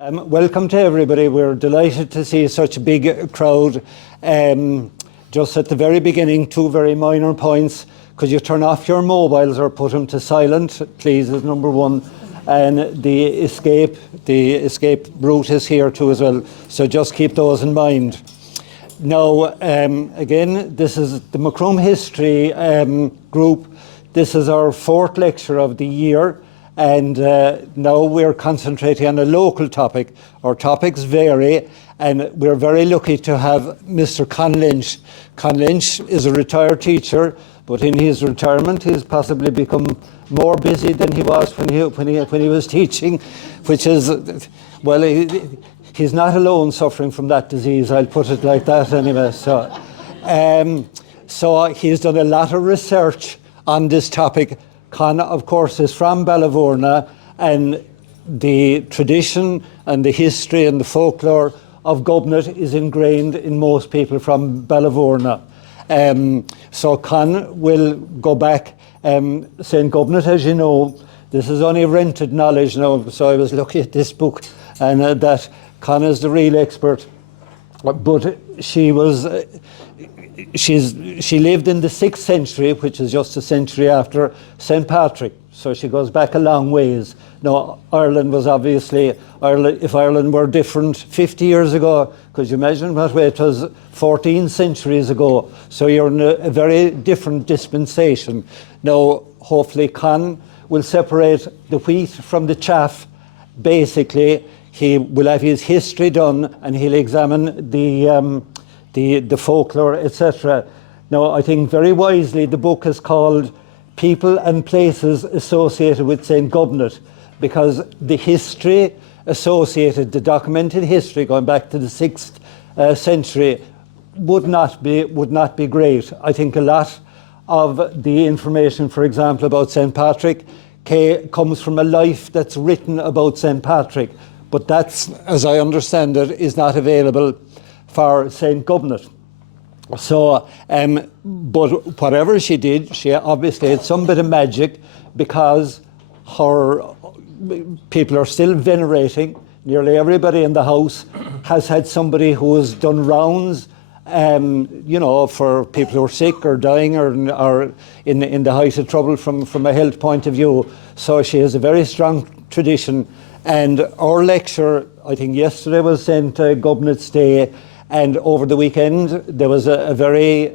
Welcome to everybody. We're delighted to see such a big crowd. Just at the very beginning, two very minor points. Could you turn off your mobiles or put them to silent, please, is number one. And the escape route is here too as well. So just keep those in mind. Now, again, this is the Macroom History group. This is our fourth lecture of the year. And now we're concentrating on a local topic. Our topics vary, and we're very lucky to have Mr. Con Lynch. Con Lynch is a retired teacher, but in his retirement, he's possibly become more busy than he was when he was teaching, which is, well, he's not alone suffering from that disease. I'll put it like that anyway. So he's done a lot of research on this topic. Con, of course, is from Ballyvourna, and the tradition and the history and the folklore of Gobnet is ingrained in most people from Ballyvourna. So Con will go back. St. Gobnet, as you know, this is only rented knowledge now, so I was looking at this book, and that Con is the real expert. But she lived in the 6th century, which is just a century after St. Patrick. So she goes back a long ways. Now, Ireland was obviously, if Ireland were different 50 years ago, could you imagine what way it was 14 centuries ago? So you're in a very different dispensation. Now, hopefully Con will separate the wheat from the chaff. Basically, he will have his history done, and he'll examine the folklore, etc. Now, I think very wisely the book is called People and Places Associated with St. Gobnet, because the history associated, the documented history going back to the 6th century would not be great. I think a lot of the information, for example, about St. Patrick comes from a life that's written about St. Patrick, but that's, as I understand it, is not available for St. Gobnet. So, but whatever she did, she obviously had some bit of magic, because her people are still venerating. Nearly everybody in the house has had somebody who has done rounds, for people who are sick or dying or in the height of trouble from a health point of view. So she has a very strong tradition. And our lecture, I think yesterday was St. Gobnet's Day, and over the weekend there was a very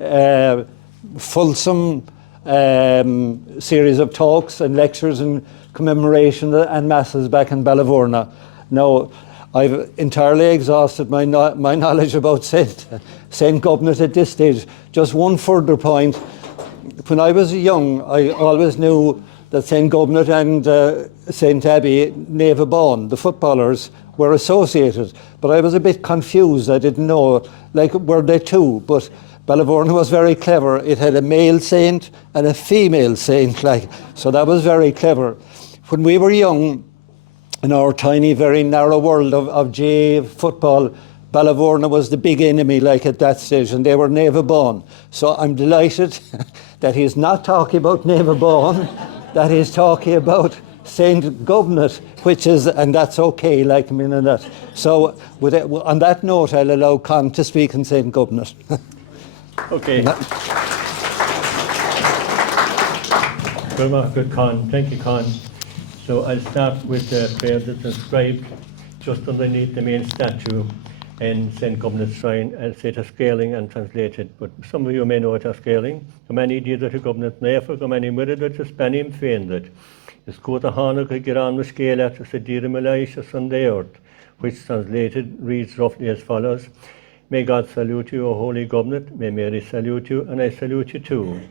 fulsome series of talks and lectures and commemoration and masses back in Ballyvourna. Now, I've entirely exhausted my knowledge about St. Gobnet at this stage. Just one further point. When I was young, I always knew that St. Gobnet and St. Abbey, Naveabone, the footballers, were associated. But I was a bit confused. I didn't know, were they two? But Ballyvourna was very clever. It had a male saint and a female saint, so that was very clever. When we were young, in our tiny, very narrow world of GA football, Ballyvourna was the big enemy, at that stage, and they were Naveabone. So I'm delighted that he's not talking about Naveabone, that he's talking about St. Gobnet, which is, and that's okay, in that. So on that note, I'll allow Con to speak in St. Gobnet. Okay. Good, Con. Thank you, Con. So I'll start with the prayer that's inscribed just underneath the main statue in St. Gobnet's shrine. I'll say it as scaling and translate it, but some of you may know it as scaling. Gomani díad to Gobnet nefer, gomani murid to spanim feindet. Is quote a Hanukkah Giran Muskela to Sadir Malaysia Sunday Earth, which translated reads roughly as follows: May God salute you, O holy Gobnet, may Mary salute you, and I salute you too.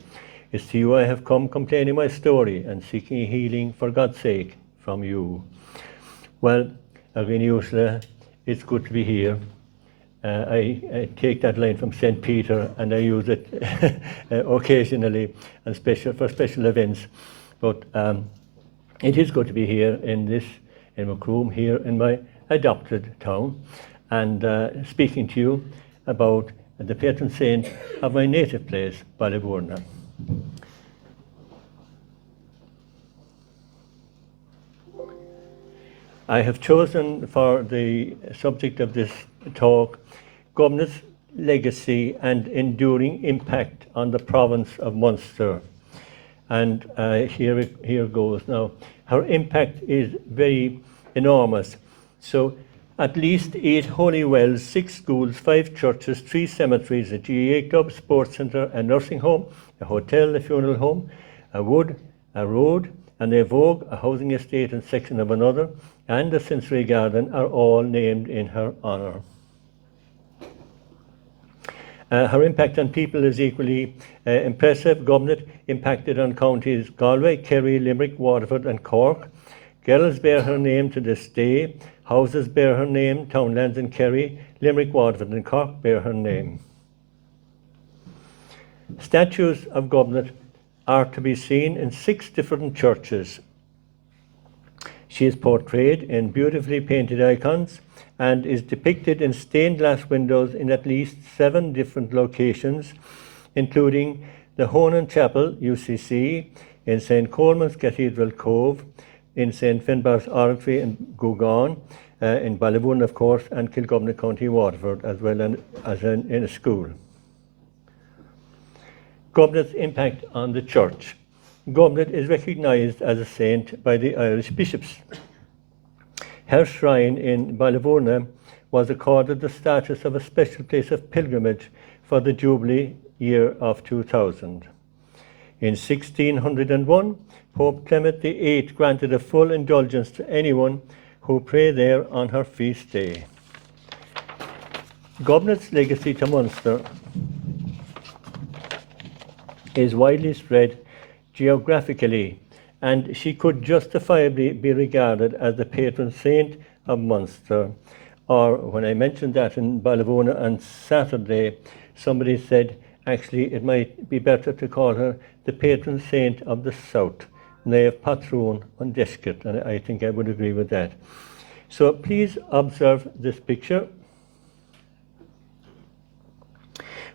It's to you I have come complaining my story and seeking healing for God's sake from you. Well, again, usually it's good to be here. I take that line from St. Peter and I use it occasionally and for special events. But it is good to be here in Macroom, here in my adopted town, and speaking to you about the patron saint of my native place, Ballyvourna. I have chosen for the subject of this talk, Government's legacy and enduring impact on the province of Munster. And here goes. Now, her impact is very enormous. So, at least 8 holy wells, 6 schools, 5 churches, 3 cemeteries, a GAA club, sports centre, a nursing home, a hotel, a funeral home, a wood, a road, and a vogue, a housing estate and section of another, and a sensory garden are all named in her honour. Her impact on people is equally impressive. Government impacted on counties Galway, Kerry, Limerick, Waterford and Cork. Girls bear her name to this day. Houses bear her name. Townlands in Kerry, Limerick, Waterford and Cork bear her name. Statues of Government are to be seen in 6 different churches. She is portrayed in beautifully painted icons and is depicted in stained glass windows in at least 7 different locations, including the Honan Chapel, UCC, in St. Coleman's Cathedral Cove, in St. Finbarr's Oratory in Gugan, in Ballyvoon, of course, and Kilgovernor County, Waterford, as well as in a school. Government's impact on the Church. Government is recognised as a saint by the Irish bishops. Her shrine in Ballyvoon was accorded the status of a special place of pilgrimage for the Jubilee year of 2000. In 1601, Pope Clement VIII granted a full indulgence to anyone who prayed there on her feast day. Government's legacy to Munster is widely spread geographically, and she could justifiably be regarded as the patron saint of Munster. Or when I mentioned that in Ballyvoon on Saturday, somebody said actually it might be better to call her the patron saint of the South, Nave Patroon on Deshkit, and I think I would agree with that. So please observe this picture.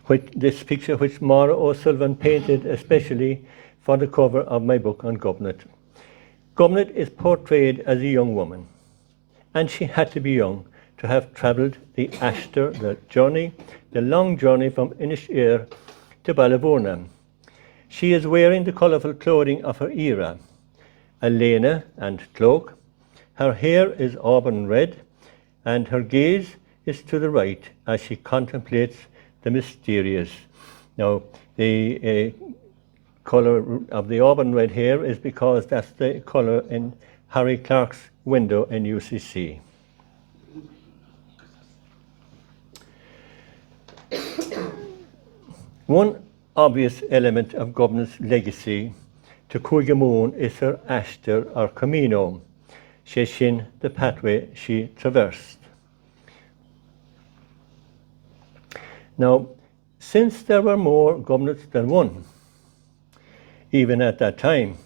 Which Maura O'Sullivan painted especially for the cover of my book on Government. Government is portrayed as a young woman, and she had to be young to have travelled the Ashter, the long journey from Inishere to Ballyvoon. She is wearing the colourful clothing of her era, a lena and cloak. Her hair is auburn red, and her gaze is to the right as she contemplates the mysterious. Now, the colour of the auburn red hair is because that's the colour in Harry Clark's window in UCC. One obvious element of Government's legacy to Cuigamoon is her Ashter or Camino, Sheshin, the pathway she traversed. Now, since there were more governments than one, even at that time,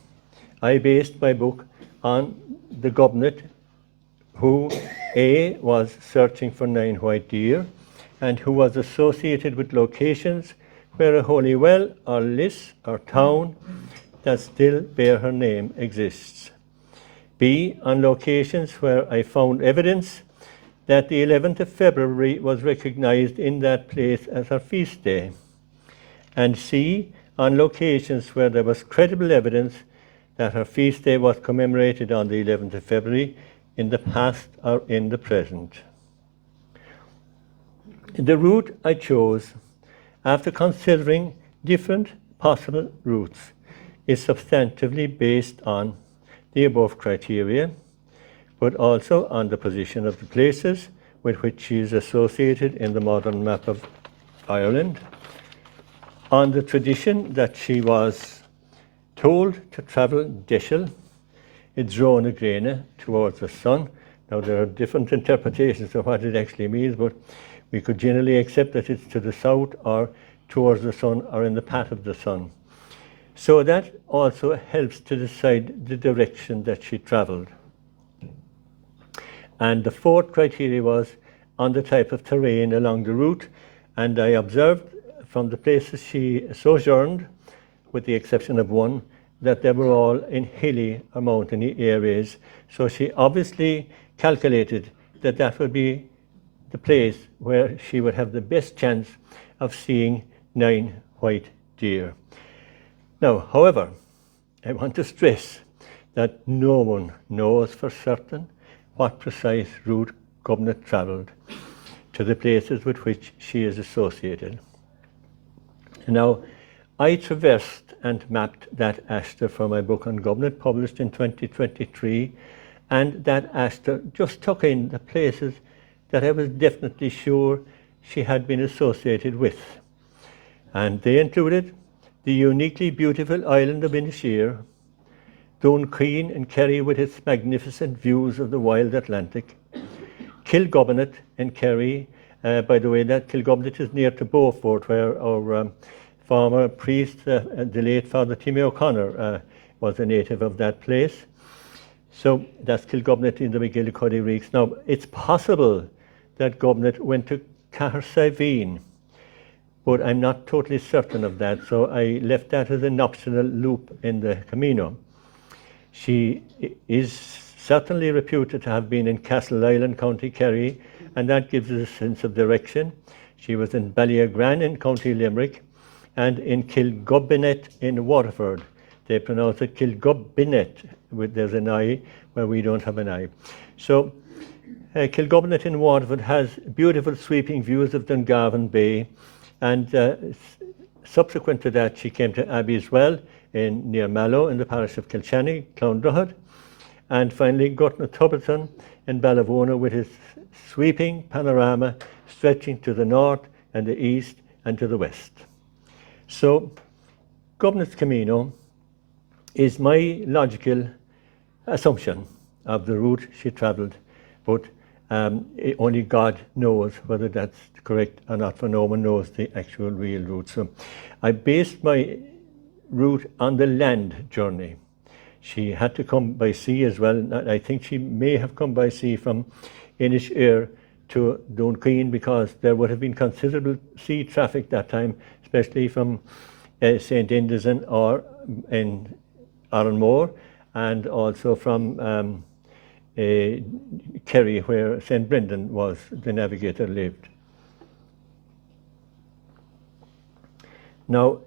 I based my book on the government who A, was searching for 9 white deer, and who was associated with locations where a holy well or liss or town that still bear her name exists. B, on locations where I found evidence that the 11th of February was recognized in that place as her feast day. And C, on locations where there was credible evidence that her feast day was commemorated on the 11th of February in the past or in the present. The route I chose, after considering different possible routes, is substantively based on the above criteria, but also on the position of the places with which she is associated in the modern map of Ireland, on the tradition that she was told to travel Deishil, Idrona Grena, towards the sun. Now there are different interpretations of what it actually means, but we could generally accept that it's to the south or towards the sun or in the path of the sun. So that also helps to decide the direction that she travelled. And the fourth criteria was on the type of terrain along the route, and I observed from the places she sojourned, with the exception of one, that they were all in hilly or mountainy areas. So she obviously calculated that that would be the place where she would have the best chance of seeing 9 white deer. Now, however, I want to stress that no one knows for certain what precise route Gobnet travelled to the places with which she is associated. Now, I traversed and mapped that aster for my book on Gobnet, published in 2023, and that aster just took in the places that I was definitely sure she had been associated with. And they included the uniquely beautiful island of Inisheer, Doonqueen and Kerry with its magnificent views of the wild Atlantic, Kilgobbinett and Kerry. By the way, that Kilgobbinett is near to Beaufort, where our former priest, the late Father Timmy O'Connor, was a native of that place. So that's Kilgobbinett in the McGillicuddy Reeks. Now, it's possible that Gobnet went to Cahersiveen, but I'm not totally certain of that, so I left that as an optional loop in the Camino. She is certainly reputed to have been in Castle Island, County Kerry, and that gives us a sense of direction. She was in Ballyagran in County Limerick, and in Kilgobbinett in Waterford. They pronounce it Kilgobbinett, there's an I where we don't have an I. So Kilgobbinett in Waterford has beautiful sweeping views of Dungarvan Bay, and subsequent to that she came to Abbey's Well near Mallow in the parish of Kilchanny, Clondrohid, and finally Gurtna Tuberton in Ballavona with its sweeping panorama stretching to the north and the east and to the west. So Gobnet's Camino is my logical assumption of the route she travelled, but only God knows whether that's correct or not, for no one knows the actual real route. So I based my route on the land journey. She had to come by sea as well. I think she may have come by sea from Inisheer to Doonqueen, because there would have been considerable sea traffic that time, especially from St. Indizin or in Arranmore, and also from Kerry, where St. Brendan was, the navigator lived. Now,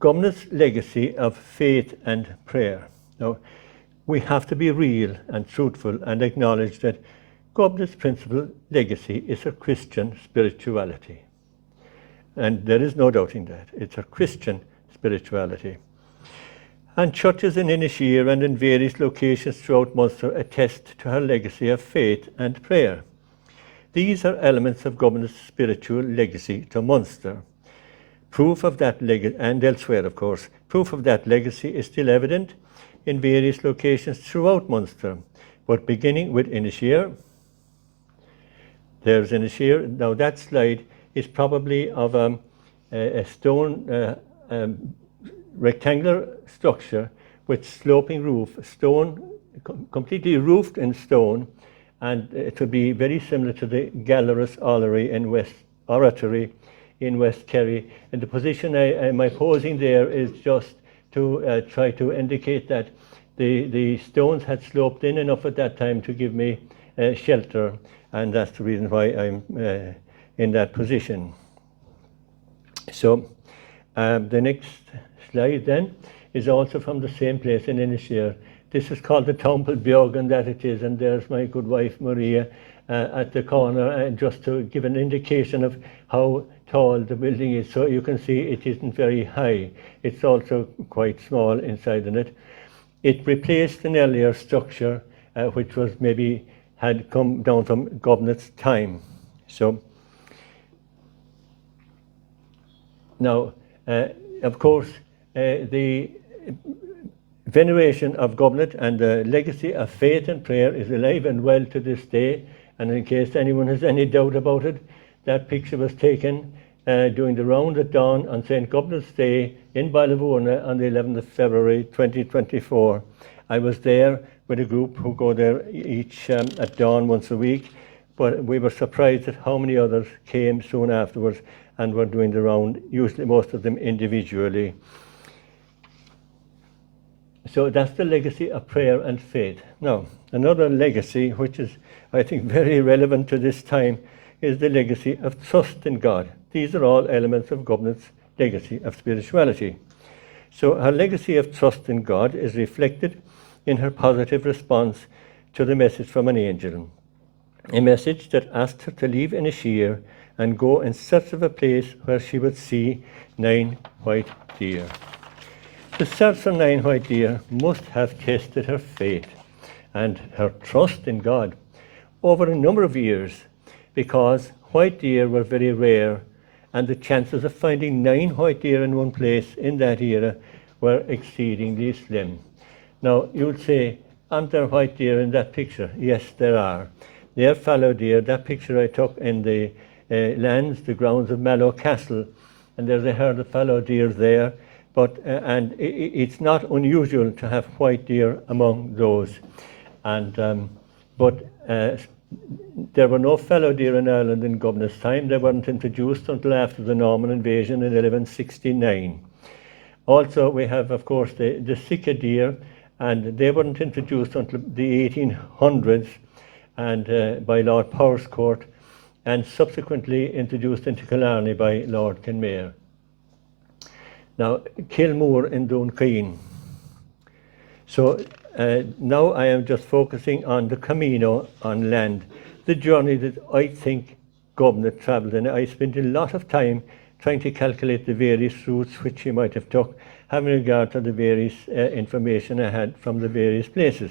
Gobnet's legacy of faith and prayer. Now, we have to be real and truthful and acknowledge that Gobnet's principal legacy is a Christian spirituality. And there is no doubting that. It's a Christian spirituality. And churches in Inisheer and in various locations throughout Munster attest to her legacy of faith and prayer. These are elements of Gobnet's spiritual legacy to Munster. Proof of that legacy, and elsewhere of course, proof of that legacy is still evident in various locations throughout Munster, but beginning with Inisheer. There's Inisheer. Now that slide is probably of a stone rectangular structure with sloping roof, stone, completely roofed in stone, and it would be very similar to the Gallerus Oratory in West Kerry. And the position my posing there is just to try to indicate that the stones had sloped in enough at that time to give me shelter, and that's the reason why I'm in that position. So the next slide then is also from the same place in Inisheer. This is called the Temple Bjorgan, that it is, and there's my good wife Maria at the corner, and just to give an indication of how tall the building is. So you can see it isn't very high. It's also quite small inside in it. It replaced an earlier structure which was maybe had come down from Gobnet's time. So now, of course, the veneration of Gobnet and the legacy of faith and prayer is alive and well to this day. And in case anyone has any doubt about it, that picture was taken during the round at dawn on St. Gobnet's Day in Ballavona on the 11th of February 2024. I was there with a group who go there each at dawn once a week, but we were surprised at how many others came soon afterwards and were doing the round, usually most of them individually. So that's the legacy of prayer and faith. Now, another legacy, which is, I think, very relevant to this time, is the legacy of trust in God. These are all elements of Gobnet's legacy of spirituality. So her legacy of trust in God is reflected in her positive response to the message from an angel, a message that asked her to leave Inisheer and go in search of a place where she would see 9 white deer. The search for 9 white deer must have tested her faith and her trust in God over a number of years, because white deer were very rare and the chances of finding 9 white deer in one place in that era were exceedingly slim. Now, you would say, aren't there white deer in that picture? Yes, there are. They are fallow deer. That picture I took in the lands, the grounds of Mallow Castle, and there's a herd of fallow deer there. But and it's not unusual to have white deer among those. And but there were no fallow deer in Ireland in Gobnet's time. They weren't introduced until after the Norman invasion in 1169. Also, we have, of course, the Sika deer, and they weren't introduced until the 1800s and by Lord Powerscourt, and subsequently introduced into Killarney by Lord Kenmare. Now, Kilmore in Doonqueen. So now I am just focusing on the Camino on land, the journey that I think Gobnet travelled in. I spent a lot of time trying to calculate the various routes which he might have took, having regard to the various information I had from the various places.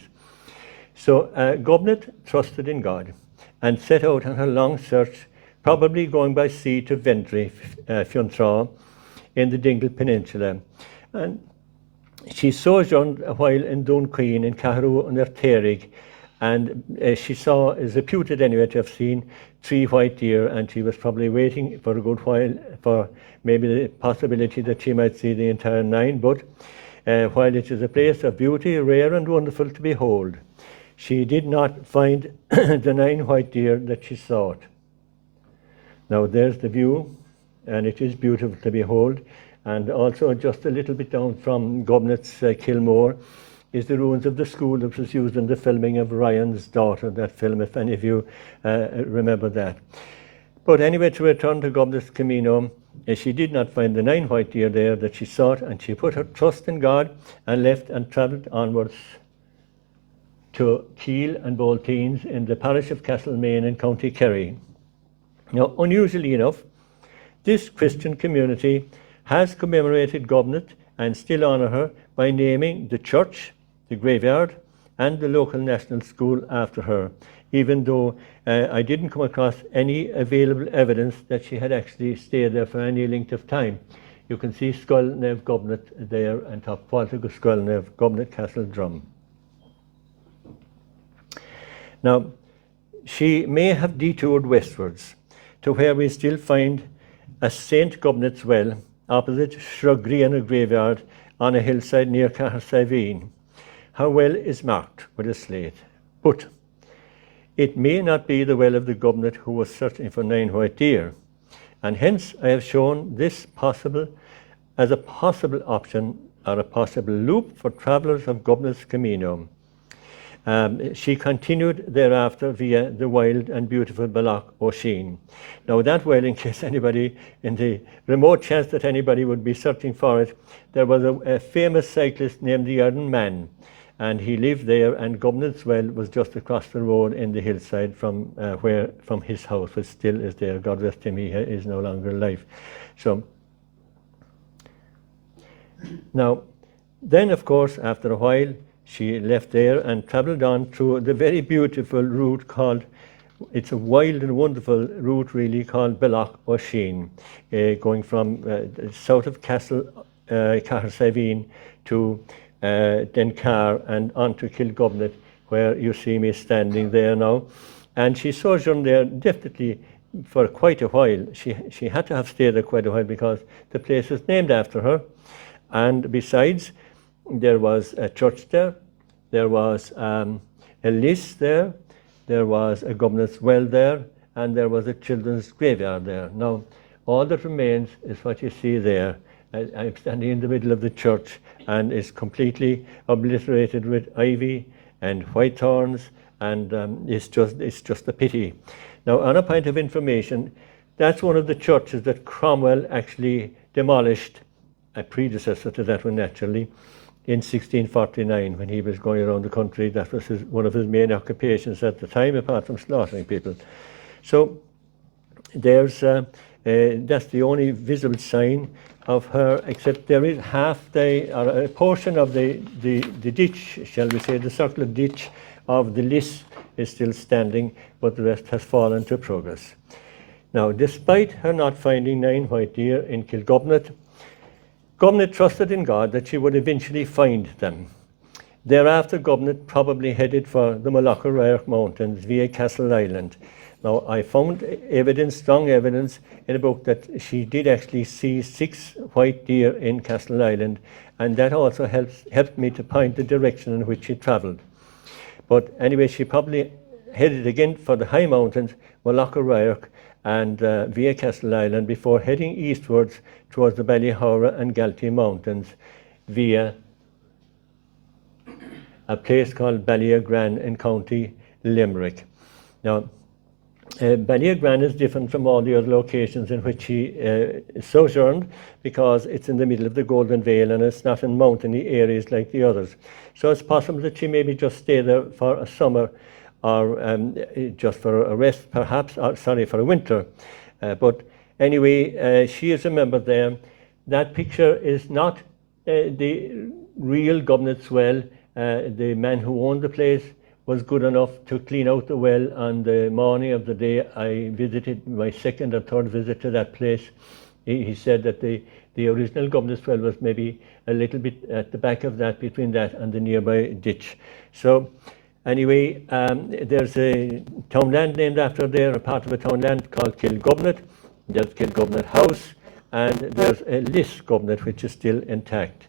So Gobnet trusted in God and set out on her long search, probably going by sea to Ventry, Fiontraw, in the Dingle Peninsula. And she sojourned a while in Doonqueen, in Caharu and Erterig, and she saw, is reputed anyway to have seen 3 white deer, and she was probably waiting for a good while for maybe the possibility that she might see the entire 9, but while it is a place of beauty, rare and wonderful to behold, she did not find the 9 white deer that she sought. Now there's the view, and it is beautiful to behold. And also just a little bit down from Gobnet's Kilmore is the ruins of the school that was used in the filming of Ryan's Daughter, that film, if any of you remember that. But anyway, to return to Gobnet's Camino, she did not find the 9 white deer there that she sought, and she put her trust in God and left and travelled onwards to Keel and Bolteens in the parish of Castlemaine in County Kerry. Now, unusually enough, this Christian community has commemorated Gobnet and still honour her by naming the church, the graveyard, and the local national school after her, even though I didn't come across any available evidence that she had actually stayed there for any length of time. You can see Scoil Nev Gobnet there, and top Fáilte Scoil Nev Gobnet Castle Drum. Now, she may have detoured westwards to where we still find a St. Gobnet's Well, opposite Shrugriana graveyard on a hillside near Cahersiveen. Her well is marked with a slate, but it may not be the well of the Gobnet who was searching for 9 white deer, and hence I have shown this possible as a possible option or a possible loop for travellers of Gobnet's Camino. She continued thereafter via the wild and beautiful Bealach O'Sheen. Now that well, in case anybody, in the remote chance that anybody would be searching for it, there was a famous cyclist named the Iron Man, and he lived there, and Gobnet's Well was just across the road in the hillside from his house, which still is there. God rest him, he is no longer alive. So now, then of course, after a while, she left there and travelled on through the very beautiful route called, it's a wild and wonderful route really, called Bealach O'Sheen, going from south of Cahersiveen to Dencar and on to Kilgobnet, where you see me standing there now. And she sojourned there definitely for quite a while. She had to have stayed there quite a while because the place is named after her. And besides, there was a church there, there was a list there, there was a Gobnet's Well there, and there was a children's graveyard there. Now, all that remains is what you see there, I'm standing in the middle of the church, and it's completely obliterated with ivy and white thorns, and it's just a pity. Now, on a point of information, that's one of the churches that Cromwell actually demolished, a predecessor to that one naturally, in 1649 when he was going around the country. That was one of his main occupations at the time, apart from slaughtering people. So there's that's the only visible sign of her, except there is or a portion of the ditch, shall we say, the circular ditch of the Liss is still standing, but the rest has fallen to progress. Now, despite her not finding 9 white deer in Kilgobnet, Gobnet trusted in God that she would eventually find them. Thereafter, Gobnet probably headed for the Malacca Mountains via Castle Island. Now, I found evidence, strong evidence, in a book that she did actually see 6 white deer in Castle Island, and that also helped me to point the direction in which she travelled. But anyway, she probably headed again for the high mountains, Malacca and via Castle Island, before heading eastwards towards the Ballyhowra and Galtee Mountains via a place called Ballygran in County Limerick. Now, Ballygran is different from all the other locations in which she sojourned, because it's in the middle of the Golden Vale and it's not in mountainy areas like the others. So it's possible that she maybe just stayed there for a summer, or just for a rest perhaps, or for a winter. But anyway, she is remembered there. That picture is not the real Gobnet's well. The man who owned the place was good enough to clean out the well on the morning of the day I visited, my second or third visit to that place. He said that the original Gobnet's well was maybe a little bit at the back of that, between that and the nearby ditch. So anyway, there's a townland named after there, a part of a townland called Kilgobnet. There's Kilgobnet House, and there's a Liss Gobnet, which is still intact.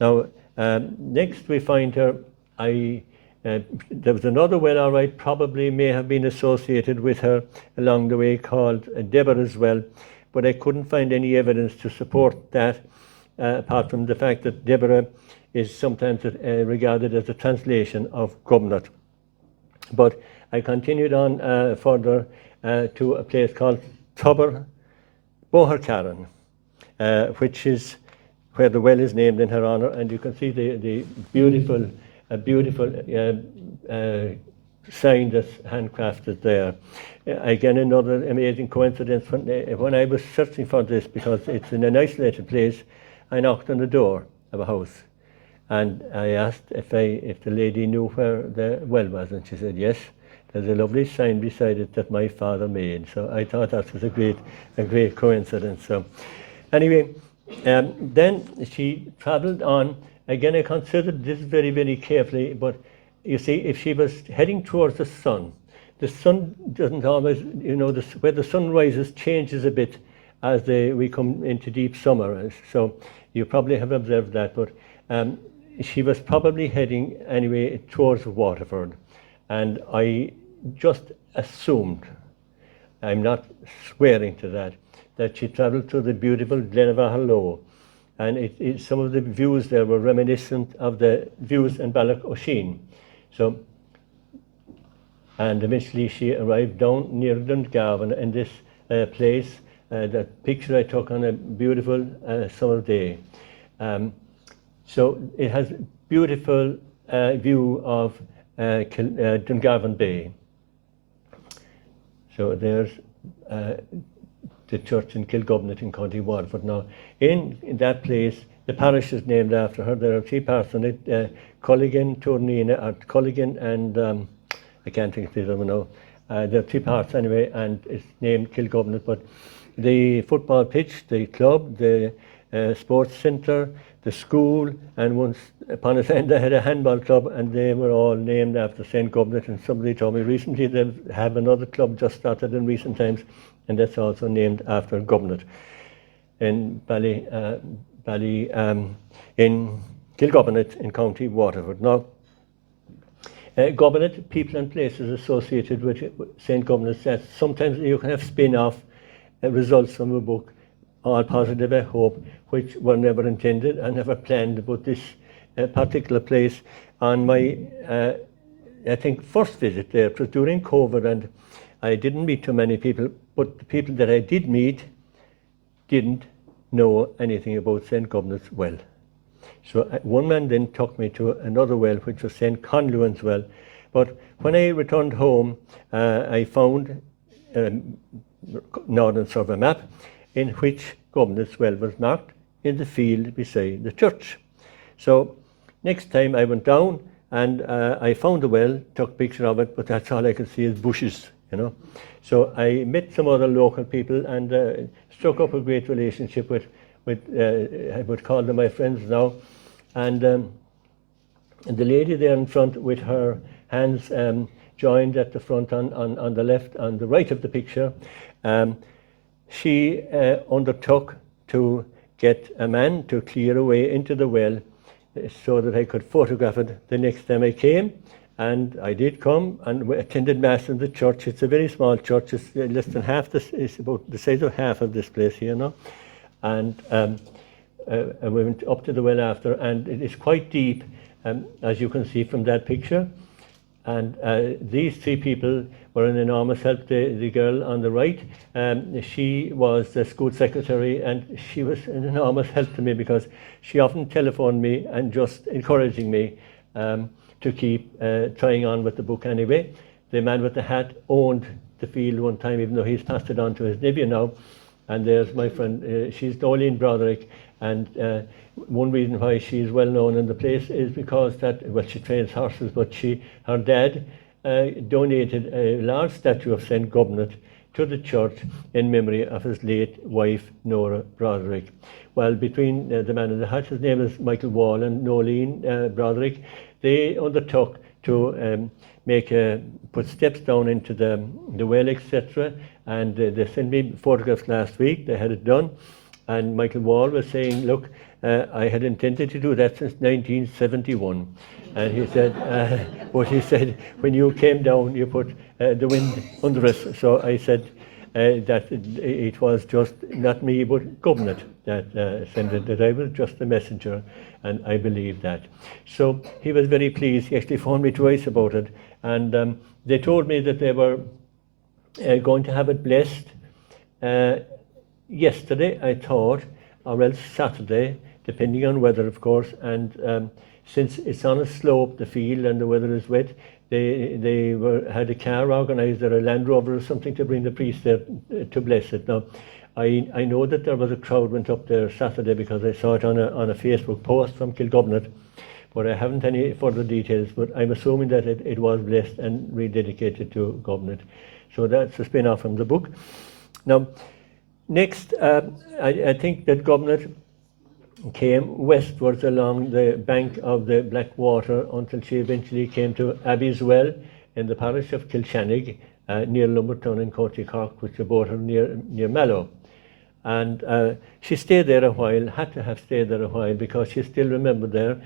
Now, next we find her, there was another well, all right, probably may have been associated with her along the way, called Deborah's Well, but I couldn't find any evidence to support that, apart from the fact that Deborah is sometimes regarded as a translation of Gobnet. But I continued on further to a place called Tubber Bohercaran, which is where the well is named in her honour, and you can see the beautiful sign that's handcrafted there. Again, another amazing coincidence. When I was searching for this, because it's in an isolated place, I knocked on the door of a house, and I asked if the lady knew where the well was, and she said yes. There's a lovely sign beside it that my father made. So I thought that was a great coincidence. So anyway, then she travelled on. Again, I considered this very, very carefully, but you see, if she was heading towards the sun doesn't always, where the sun rises changes a bit as we come into deep summer. So you probably have observed that, but she was probably heading anyway towards Waterford. And I just assumed, I'm not swearing to that she travelled to the beautiful Glenavahaloe. And some of the views there were reminiscent of the views in Ballyghan. So, and eventually she arrived down near Dungarvan in this place, that picture I took on a beautiful summer day. So it has beautiful view of Dungarvan Bay. So there's the church in Kilgobnet in County Waterford. Now, in that place, the parish is named after her. There are 3 parts in it, Culligan, Tournina, or Culligan, and I can't think of the other one now. There are 3 parts anyway, and it's named Kilgobnet. But the football pitch, the club, the sports centre, the school, and once upon a time they had a handball club, and they were all named after St. Gobnet. And somebody told me recently they have another club just started in recent times, and that's also named after Gobnet in in Kilgobnet in County Waterford. Now, Gobnet, people and places associated with St. Gobnet, that sometimes you can have spin-off results from a book all positive, I hope, which were never intended and never planned about this particular place. On my, I think, first visit there, it was during COVID, and I didn't meet too many people, but the people that I did meet didn't know anything about St. Gobnet's Well. So one man then took me to another well, which was St. Conluan's Well. But when I returned home, I found Northern Survey map in which Gobnet's Well was marked in the field beside the church. So next time I went down and I found the well, took a picture of it, but that's all I could see is bushes, you know. So I met some other local people and struck up a great relationship with I would call them my friends now. And the lady there in front with her hands joined at the front on the left, on the right of the picture, she undertook to get a man to clear away into the well so that I could photograph it the next time I came. And I did come and attended Mass in the church. It's a very small church. It's less than half this, it's about the size of half of this place here now. And we went up to the well after, and it is quite deep, as you can see from that picture. And these three people were an enormous help. The girl on the right, she was the school secretary, and she was an enormous help to me because she often telephoned me and just encouraging me to keep trying on with the book anyway. The man with the hat owned the field one time, even though he's passed it on to his nephew now. And there's my friend, she's Dorleen Broderick, and one reason why she's well known in the place is because that, well, she trains horses, but her dad donated a large statue of St. Gobnet to the church in memory of his late wife, Nora Broderick. Well, between the man in the hat, his name is Michael Wall, and Nolene Broderick, they undertook to put steps down into the well, etc. And they sent me photographs last week. They had it done. And Michael Wall was saying, look, I had intended to do that since 1971. And he said, but he said, when you came down, you put the wind under us. So I said that it was just not me, but Gobnet that sent it, that I was just a messenger. And I believe that. So he was very pleased. He actually phoned me twice about it. And they told me that they were going to have it blessed yesterday, I thought, or else Saturday, depending on weather, of course. And since it's on a slope, the field, and the weather is wet, they had a car organised, or a Land Rover or something, to bring the priest there to bless it. Now, I know that there was a crowd went up there Saturday because I saw it on a Facebook post from Kilgobnet, but I haven't any further details. But I'm assuming that it was blessed and rededicated to Gobnet. So that's a spin-off from the book. Now, next, I think that Gobnet came westwards along the bank of the Blackwater until she eventually came to Abbey's Well in the parish of Kilshannig, near Lumbertown in County Cork, which are both near Mallow. And she stayed there a while, had to have stayed there a while because she still remembered there,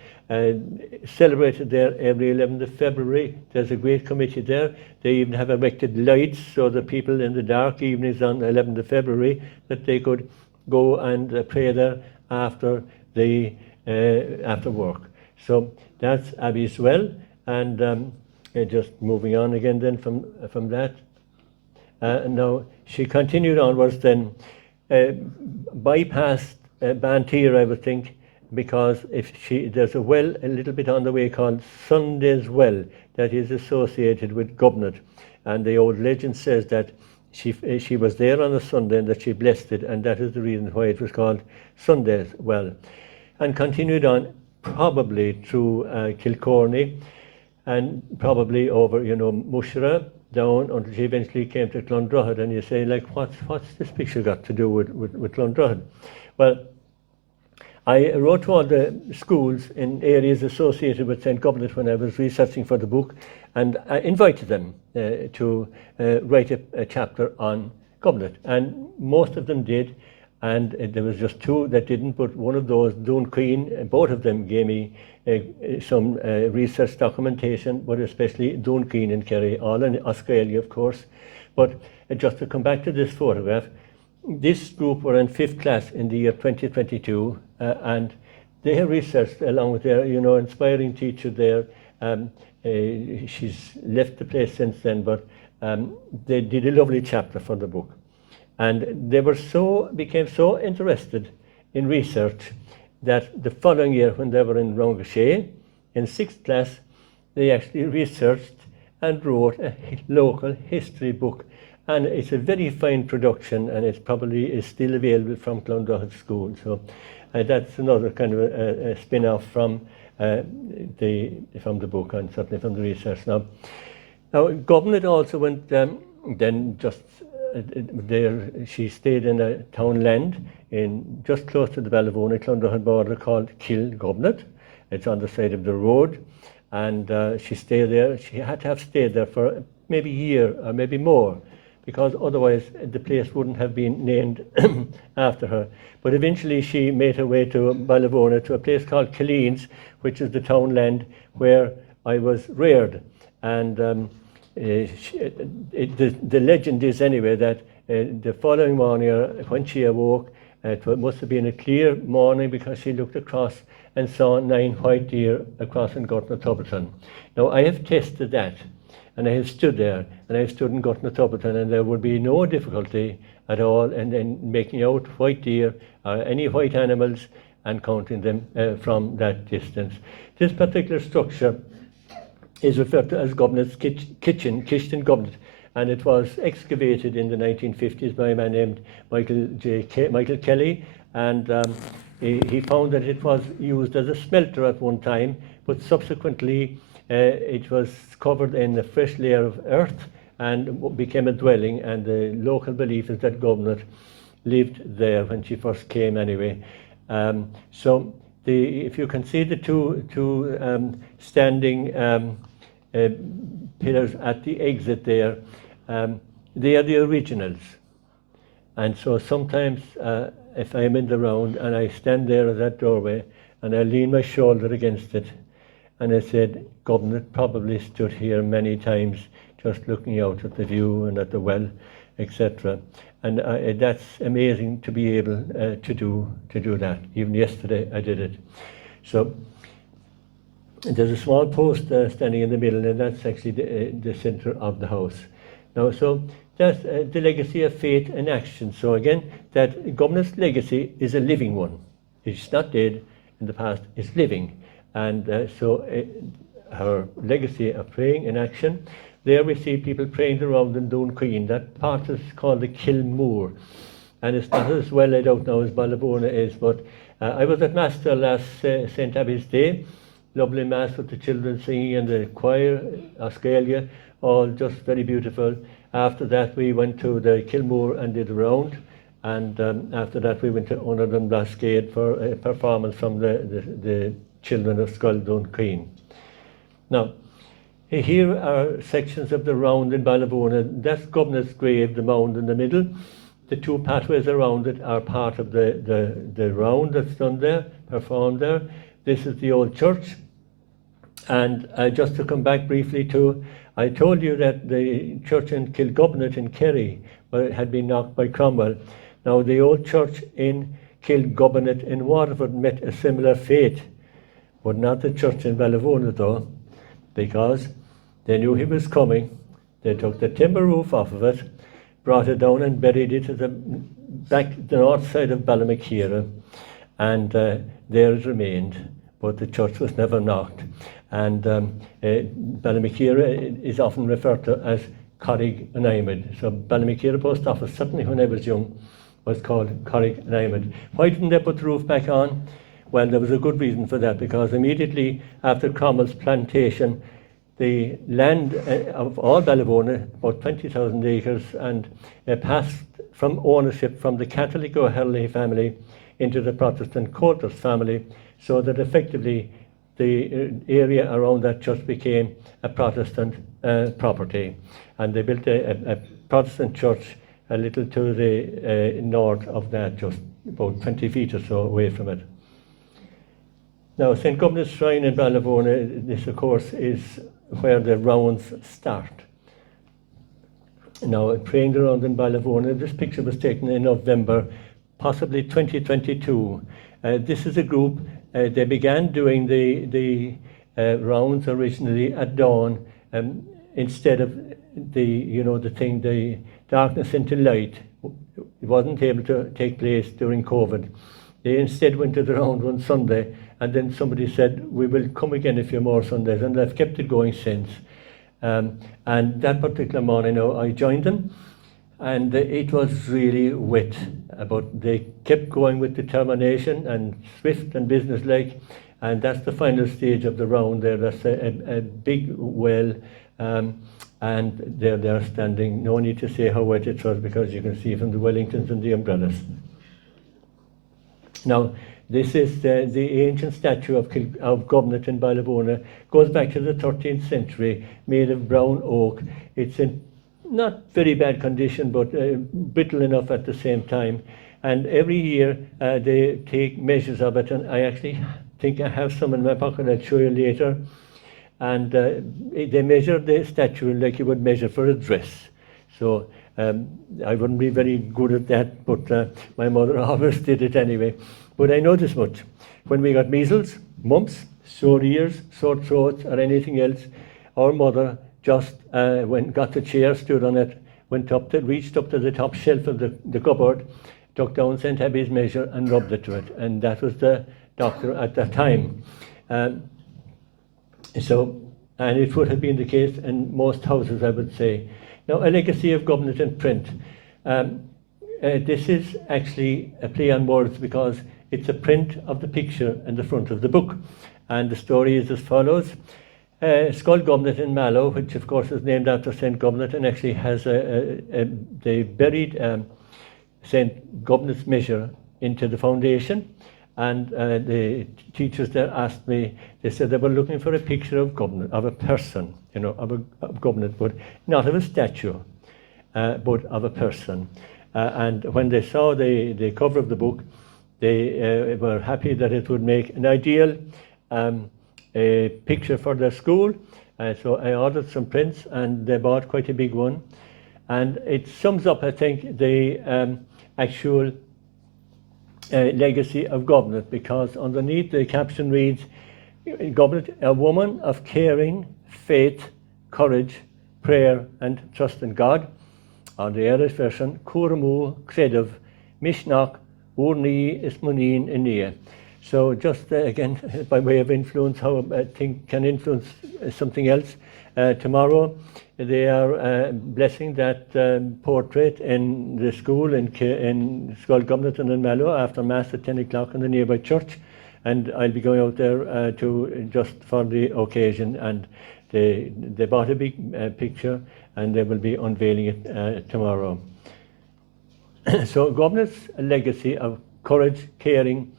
celebrated there every 11th of February. There's a great committee there. They even have erected lights so that people in the dark evenings on the 11th of February, that they could go and pray there after work. So that's Abbey's Well. And just moving on again then from that. Now she continued onwards then, bypassed Bantir, I would think, because there's a well a little bit on the way called Sunday's Well that is associated with Gobnet, and the old legend says that she was there on a Sunday and that she blessed it, and that is the reason why it was called Sunday's Well. And continued on probably through Kilcorny and probably over, Mushra, down until she eventually came to Clondrohid. And you say, like, what's this picture got to do with Clondrohid? Well, I wrote to all the schools in areas associated with St. Goblet when I was researching for the book, and I invited them to write a chapter on Goblet, and most of them did, and there was just two that didn't, but one of those, Dún Queen, both of them gave me some research documentation, but especially Dún Queen in Kerry, all in Australia, of course. But just to come back to this photograph, this group were in 5th class in the year 2022, and they have researched along with their, inspiring teacher there. She's left the place since then, but they did a lovely chapter for the book. And they became so interested in research that the following year, when they were in Rongochet, in 6th class, they actually researched and wrote a local history book. And it's a very fine production, and it probably is still available from Clondalkin School. So that's another kind of a spin-off from the book, and certainly from the research. Now Government also went then just there. She stayed in a town land in just close to the Ballyvourney Clondalkin border called Kilgovernot. It's on the side of the road, and she stayed there. She had to have stayed there for maybe a year or maybe more, because otherwise the place wouldn't have been named after her. But eventually she made her way to Ballyvourney, to a place called Killeens, which is the town land where I was reared. And the legend is anyway that the following morning, when she awoke, it must have been a clear morning, because she looked across and saw 9 white deer across in Gortna. Now I have tested that, and I have stood there, and I have stood in Gortna, and there would be no difficulty at all in making out white deer or any white animals and counting them from that distance. This particular structure is referred to as Government's Kitchen Government, and it was excavated in the 1950s by a man named Michael Kelly, and he found that it was used as a smelter at one time, but subsequently it was covered in a fresh layer of earth and became a dwelling, and the local belief is that Government lived there when she first came anyway. So if you can see the two standing pillars at the exit there, they are the originals. And so sometimes if I'm in the round and I stand there at that doorway and I lean my shoulder against it, and I said, Government probably stood here many times just looking out at the view and at the well, etc. And that's amazing to be able to do that. Even yesterday I did it. So there's a small post standing in the middle, and that's actually the center of the house. Now, so that's the legacy of faith and action. So again, that Government's legacy is a living one. It's not dead in the past, it's living. And so her legacy of praying in action. There we see people praying around in Doon Queen. That part is called the Kilmoor, and it's not as well laid out now as Ballyvourney is. But I was at Mass there last St. Abby's Day. Lovely Mass with the children singing and the choir, Oscalia, all just very beautiful. After that we went to the Kilmoor and did a round, and after that we went to Onardon Blascade for a performance from the children of Doon Queen. Now, here are sections of the round in Ballyvourney. That's Governor's grave, the mound in the middle. The two pathways around it are part of the round that's done there, performed there. This is the old church. And just to come back briefly to, I told you that the church in Kilgovernot in Kerry had been knocked by Cromwell. Now the old church in Kilgovernot in Waterford met a similar fate, but not the church in Ballyvourney though, because they knew he was coming. They took the timber roof off of it, brought it down and buried it at the north side of Ballymakeera, and there it remained, but the church was never knocked. And Ballymakeera is often referred to as Corrig and Imad. So Ballymakeera Post Office, certainly when I was young, was called Corrig and Imad. Why didn't they put the roof back on? Well, there was a good reason for that, because immediately after Cromwell's plantation, the land of all Ballyvourney, about 20,000 acres, and passed from ownership from the Catholic O'Herlihy family into the Protestant Coulters family, so that effectively the area around that church became a Protestant property. And they built a Protestant church a little to the north of that, just about 20 feet or so away from it. Now, St. Governot's Shrine in Ballyvourney, this of course is where the rounds start. Now, praying around in Ballyvourney, this picture was taken in November, possibly 2022. This is a group, they began doing the rounds originally at dawn, instead of the darkness into light. It wasn't able to take place during COVID. They instead went to the round one Sunday, and then somebody said, we will come again a few more Sundays, and they've kept it going since. And that particular morning, I joined them, and it was really wet, but they kept going with determination and swift and businesslike, and that's the final stage of the round there. That's a big well, and they're standing. No need to say how wet it was, because you can see from the Wellingtons and the umbrellas. Now, this is the ancient statue of Goblet in Ballyvourney. Goes back to the 13th century, made of brown oak. It's in not very bad condition, but brittle enough at the same time. And every year they take measures of it, and I actually think I have some in my pocket. I'll show you later. And they measure the statue like you would measure for a dress. So I wouldn't be very good at that, but my mother always did it anyway. But I know this much. When we got measles, mumps, sore ears, sore throats, or anything else, our mother just got the chair, stood on it, reached up to the top shelf of the cupboard, took down St. Abby's measure and rubbed it to it. And that was the doctor at that time. And it would have been the case in most houses, I would say. Now, a legacy of Goblet in print. This is actually a play on words, because it's a print of the picture in the front of the book. And the story is as follows. Skull Goblet in Mallow, which of course is named after St. Goblet, and actually has they buried St. Goblet's measure into the foundation. And the teachers there asked me, they said they were looking for a picture of Goblet, of a person, of Goblet, but not of a statue, but of a person. And when they saw the cover of the book, they were happy that it would make an ideal a picture for their school. So I ordered some prints, and they bought quite a big one. And it sums up, I think, the actual legacy of Goblet, because underneath the caption reads, Goblet, a woman of caring, faith, courage, prayer, and trust in God. On the Irish version, Cuairmú Credav, Mishnach, Urni Ismunin Inia. So just again, by way of influence, how I think can influence something else. Tomorrow, they are blessing that portrait in the school in Skull Goblet and in Mallow after Mass at 10 o'clock in the nearby church. And I'll be going out there just for the occasion. And they bought a big picture, and they will be unveiling it tomorrow. So Goblet's legacy of courage, caring,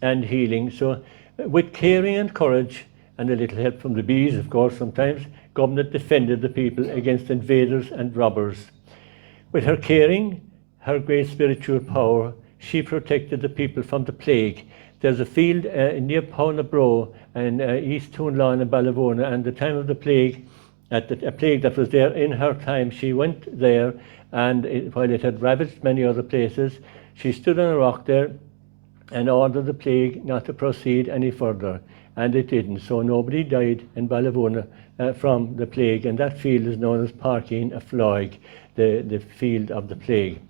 and healing. So with caring and courage, and a little help from the bees, of course, sometimes, Goblet defended the people against invaders and robbers. With her caring, her great spiritual power, she protected the people from the plague. There's a field near Pownabro in East Toonlawn in Ballyvourney, and the time of the plague, a plague that was there in her time, she went there, and while it had ravaged many other places, she stood on a rock there and ordered the plague not to proceed any further. And it didn't, so nobody died in Ballyvourney from the plague, and that field is known as Parkeen a Floig, the field of the plague.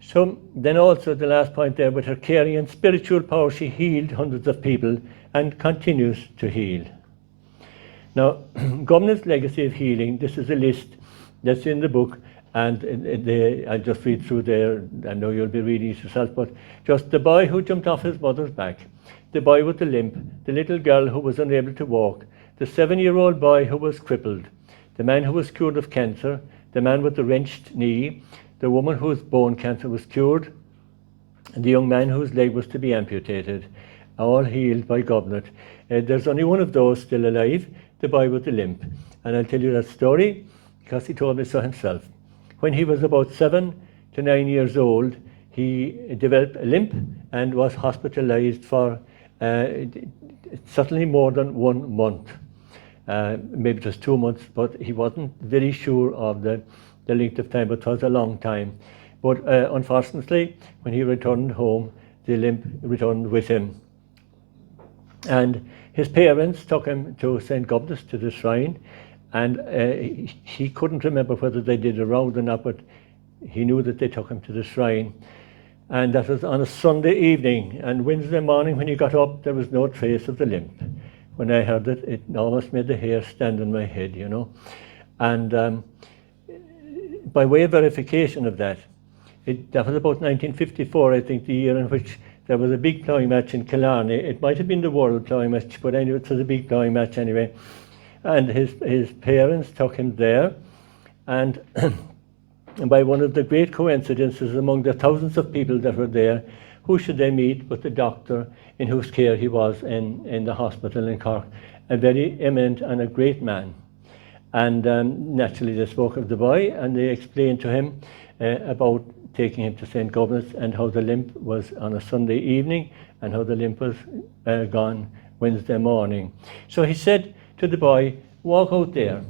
So then also the last point there, with her caring and spiritual power, she healed hundreds of people and continues to heal. Now, Goblet's legacy of healing, this is a list that's in the book, and I'll just read through there. I know you'll be reading it yourself, but just the boy who jumped off his mother's back, the boy with the limp, the little girl who was unable to walk, the 7-year-old boy who was crippled, the man who was cured of cancer, the man with the wrenched knee, the woman whose bone cancer was cured, and the young man whose leg was to be amputated, all healed by Goblet. There's only one of those still alive, the boy with the limp. And I'll tell you that story because he told me so himself. When he was about 7 to 9 years old, he developed a limp and was hospitalized for certainly more than 1 month. Maybe just 2 months, but he wasn't very sure of the the length of time, but it was a long time. But unfortunately, when he returned home, the limp returned with him. And his parents took him to St. Gobnus, to the shrine, and he couldn't remember whether they did a round or not, but he knew that they took him to the shrine. And that was on a Sunday evening, and Wednesday morning when he got up, there was no trace of the limp. When I heard it, it almost made the hair stand on my head, you know. And by way of verification of that, that was about 1954, I think, the year in which there was a big ploughing match in Killarney. It might have been the World Ploughing Match, but anyway, it was a big ploughing match anyway. And his parents took him there, and and by one of the great coincidences among the thousands of people that were there, who should they meet but the doctor in whose care he was in the hospital in Cork, a very eminent and a great man. And naturally they spoke of the boy, and they explained to him about taking him to St. Gobnus and how the limp was on a Sunday evening and how the limp was gone Wednesday morning. So he said to the boy, walk out there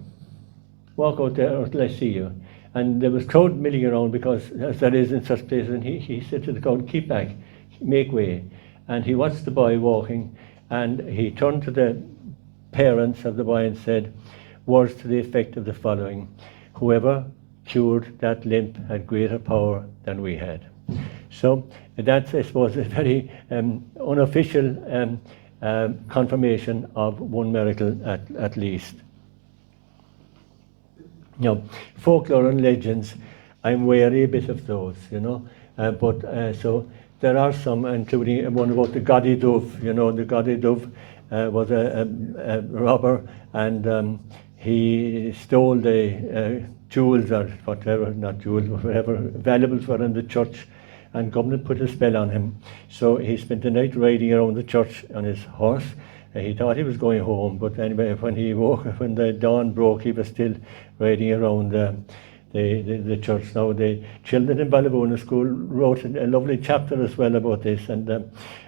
until I see you. And there was crowd milling around, because as there is in such places, and he said to the crowd, keep back, make way. And he watched the boy walking, and he turned to the parents of the boy and said words to the effect of the following: whoever cured that limp had greater power than we had. So that's, I suppose, a very unofficial confirmation of one miracle at least. Now, folklore and legends, I'm wary a bit of those, you know, so there are some, including one about the Gaudy Dove. You know, the Gaudy Dove was a robber, and he stole the jewels, or whatever, not jewels, but whatever valuables were in the church, and government put a spell on him. So he spent the night riding around the church on his horse. He thought he was going home, but anyway, when he woke, when the dawn broke, he was still riding around the church. Now, the children in Ballavoona School wrote a lovely chapter as well about this, and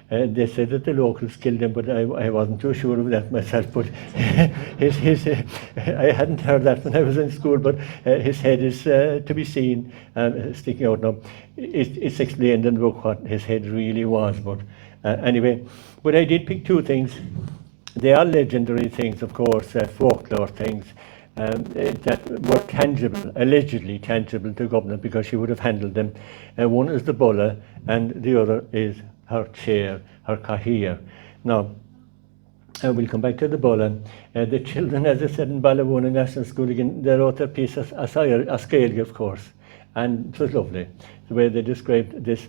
they said that the locals killed him, but I wasn't too sure of that myself. But I hadn't heard that when I was in school, but his head is to be seen sticking out now. It's explained in the book what his head really was, but anyway. But I did pick two things. They are legendary things, of course, folklore things that were tangible, allegedly tangible to government, because she would have handled them. One is the bulla, and the other is her chair, her cahir. Now, we'll come back to the bulla. The children, as I said, in Ballavoona National School again, they wrote a piece of Ascailge, of course, and it was lovely, the way they described this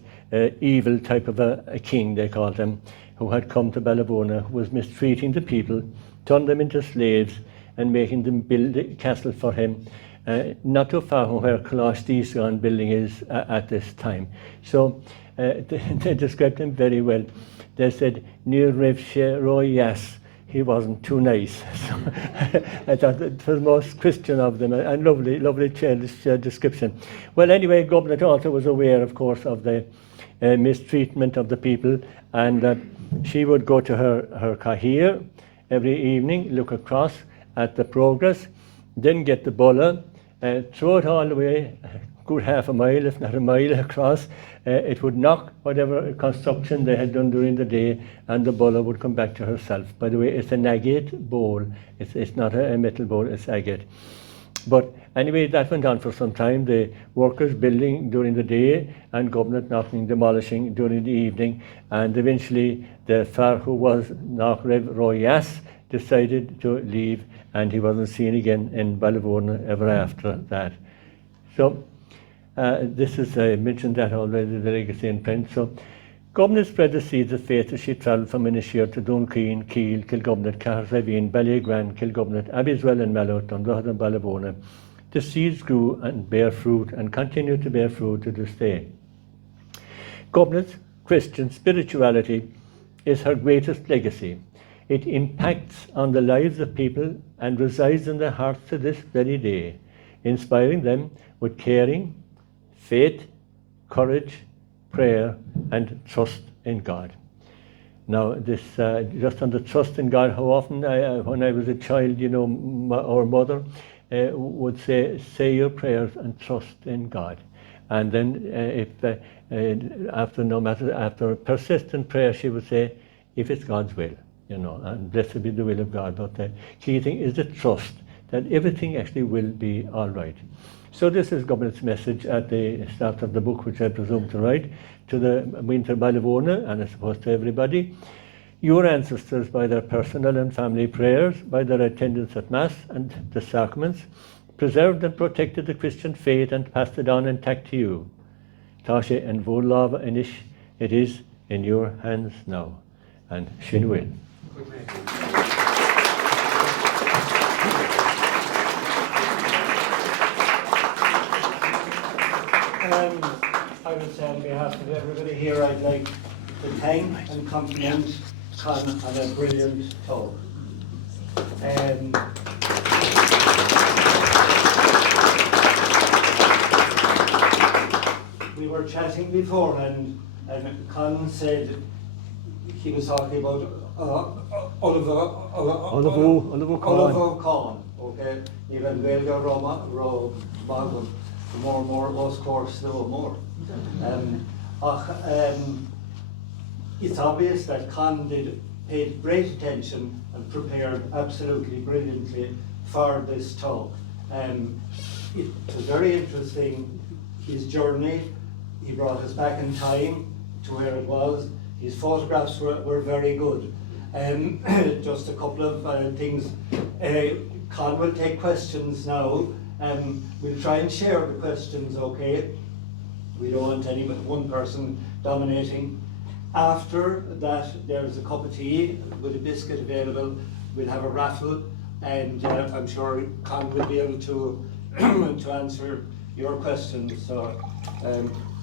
evil type of a king, they called him, who had come to Ballavoona, who was mistreating the people, turned them into slaves, and making them build a castle for him, not too far from where Closh Deesgan building is at this time. So they described him very well. They said, Near Revshe Royas, he wasn't too nice. So I thought it was most Christian of them, and lovely childish description. Well, anyway, Governor also was aware, of course, of the mistreatment of the people, and she would go to her cahir every evening, look across at the progress, then get the bulla, throw it all the way, a good half a mile, if not a mile across. It would knock whatever construction they had done during the day, and the bulla would come back to herself. By the way, it's an agate bowl. It's not a metal bowl, it's agate. But anyway, that went on for some time. The workers building during the day, and government knocking, demolishing during the evening. And eventually, the Far, who was Nachrev Royas, decided to leave, and he wasn't seen again in Ballavoona ever after that. So this is, I mentioned that already, the legacy in print. So government spread the seeds of faith as she travelled from Inisheer to Dunkeen, Keel, Kilgovernor, Cahersiveen, Ballygran, Kilgovernor, Abbey'swell and Mallow, Dundalk and Ballavoona. The seeds grew and bear fruit, and continue to bear fruit to this day. Government's Christian spirituality is her greatest legacy. It impacts on the lives of people and resides in their hearts to this very day, inspiring them with caring, faith, courage, prayer, and trust in God. Now, this just on the trust in God, how often, when I was a child, you know, our mother would say your prayers and trust in God. And then after persistent prayer, she would say, if it's God's will, and blessed be the will of God. But the key thing is the trust that everything actually will be all right. So this is Government's message at the start of the book, which I presume to write, to the Winter Balivona, and I suppose to everybody. Your ancestors, by their personal and family prayers, by their attendance at Mass and the sacraments, preserved and protected the Christian faith and passed it on intact to you. Tasha and Volava Inish, it is in your hands now. And Shin Will. I would say on behalf of everybody here, I'd like to thank and compliment Con on a brilliant talk. We were chatting before, and Con said he was talking about Oliver Con. Okay, even Belga Roma, the more was course, the more. It's obvious that Con paid great attention and prepared absolutely brilliantly for this talk. It was very interesting, his journey. He brought us back in time to where it was. His photographs were very good. Just a couple of things. Con will take questions now. We'll try and share the questions, okay? We don't want any but one person dominating. After that, there's a cup of tea with a biscuit available. We'll have a raffle, and I'm sure Con will be able to to answer your questions. So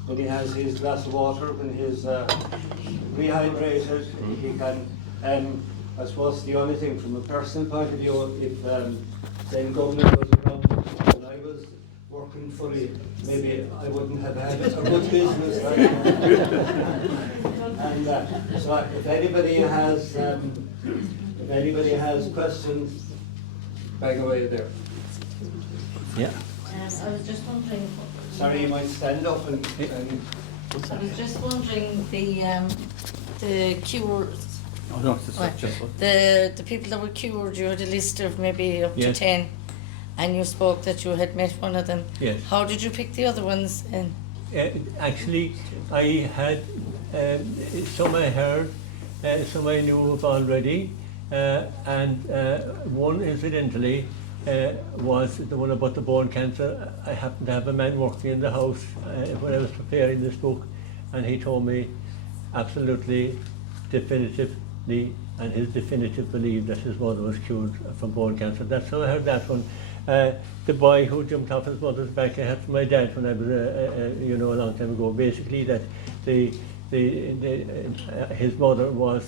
when he has his glass of water, when he's rehydrated, he can. I suppose the only thing from a personal point of view, if St. Governor was around when I was working fully, maybe I wouldn't have had a good business. Right? And so if anybody has questions, bang away there. Yeah. I was just wondering. Sorry, you might stand up and I was just wondering the cures. Oh, no, it's just the people that were cured. You had a list of maybe up to Yes. 10, and you spoke that you had met one of them. Yes. How did you pick the other ones? And Actually, I had some I heard, some I knew of already, and one incidentally was the one about the bone cancer. I happened to have a man working in the house when I was preparing this book, and he told me absolutely, definitively, and his definitive belief that his mother was cured from bone cancer. That's how I heard that one. The boy who jumped off his mother's back, I had from my dad when I was, a long time ago. Basically, that his mother was,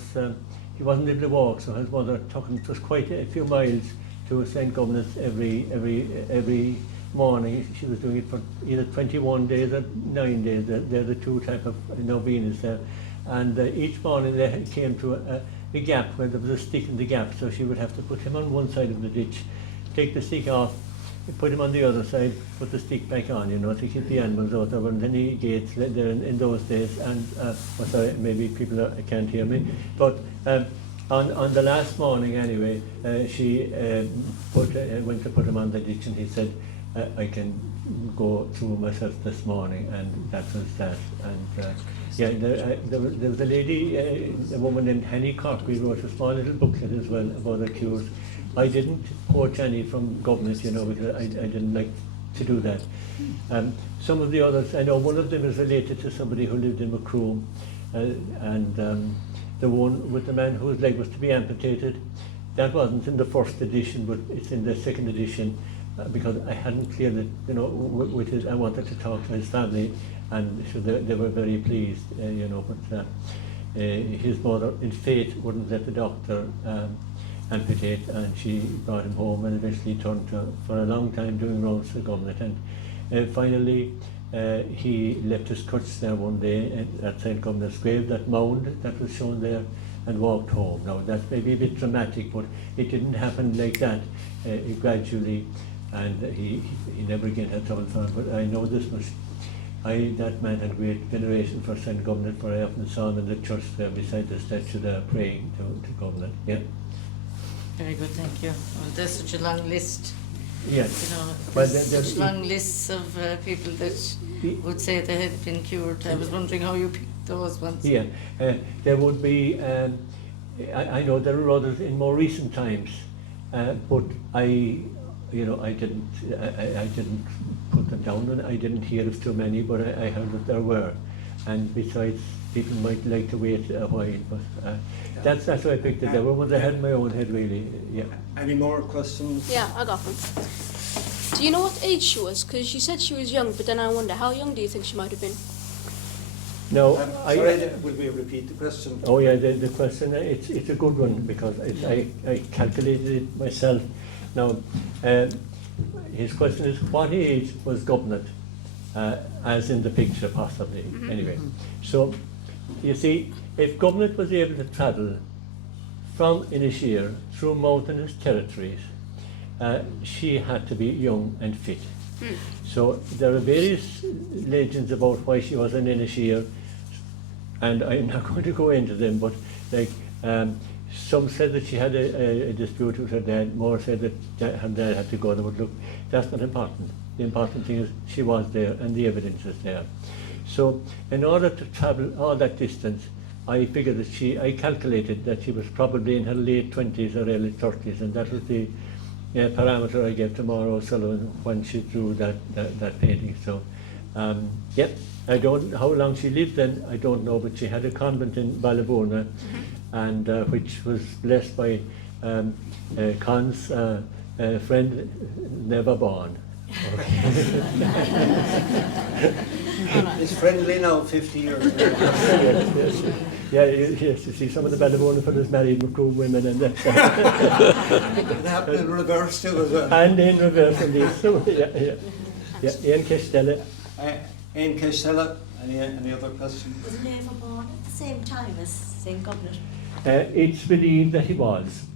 he wasn't able to walk, so his mother took him just quite a few miles to St. Gumnus every morning. She was doing it for either 21 days or 9 days. They're the two type of novenas there. And each morning they came to a gap where there was a stick in the gap, so she would have to put him on one side of the ditch, take the stick off, put him on the other side, put the stick back on, to keep the animals out of any gates there in those days. And sorry, maybe people can't hear me, but on the last morning anyway, she went to put him on the ditch, and he said, I can go through myself this morning, and that was that. And there was a lady, a woman named Henny Cockby, wrote a small little booklet as well about her cures. I didn't quote any from government, because I didn't like to do that. Some of the others, I know one of them is related to somebody who lived in Macroom, and the one with the man whose leg was to be amputated, that wasn't in the first edition, but it's in the second edition, because I hadn't cleared it, with his, I wanted to talk to his family, and so they were very pleased, but his mother in faith wouldn't let the doctor amputate, and she brought him home, and eventually turned to, for a long time, doing rounds to government, and finally he left his crutch there one day at St. Gumnus grave, that mound that was shown there, and walked home. Now that's maybe a bit dramatic, but it didn't happen like that. It gradually, and he never again had trouble for it. But I know this much. That man had great veneration for St. Governor, for I often saw him in the church there beside the statue there praying to Governor. Yeah. Very good, thank you. Well, there's such a long list. Yes. You know, Well, there's such long lists of people that would say they had been cured. I was wondering how you picked those ones. Yeah, there would be. I know there are others in more recent times, but I didn't put them down, and I didn't hear of too many, but I heard that there were. And besides, people might like to wait a while, but that's why I picked it. There were ones I had in my own head, really. Yeah. Any more questions? Yeah, I got one. Do you know what age she was? Because she said she was young, but then I wonder, how young do you think she might have been? No, Sorry, will we repeat the question? Oh yeah, the question, it's a good one, because I calculated it myself. Now, his question is, what age was Governor, as in the picture possibly, anyway. So, you see, if Governor was able to travel from Inisheer through mountainous territories, she had to be young and fit. So there are various legends about why she was in Inisheer, and I'm not going to go into them, but like some said that she had a dispute with her dad, more said that her dad had to go there, but look, that's not important. The important thing is she was there and the evidence is there. So in order to travel all that distance, I figured that I calculated that she was probably in her late 20s or early 30s, and that was the parameter I gave to Maura O'Sullivan when she drew that painting. So, yeah, I don't know how long she lived then, I don't know, but she had a convent in Ballybona, and which was blessed by Con's friend, never born. It's friendly now, 50 years. Yes. Yeah, yes, you see some of the Ballybona fellows married McCroom women, and It happened in reverse too as well. and in reverse indeed. So, yeah. Ian Kistella. Ian Kistella, any other questions? Was he ever born at the same time as St. Governor? It's believed that he was.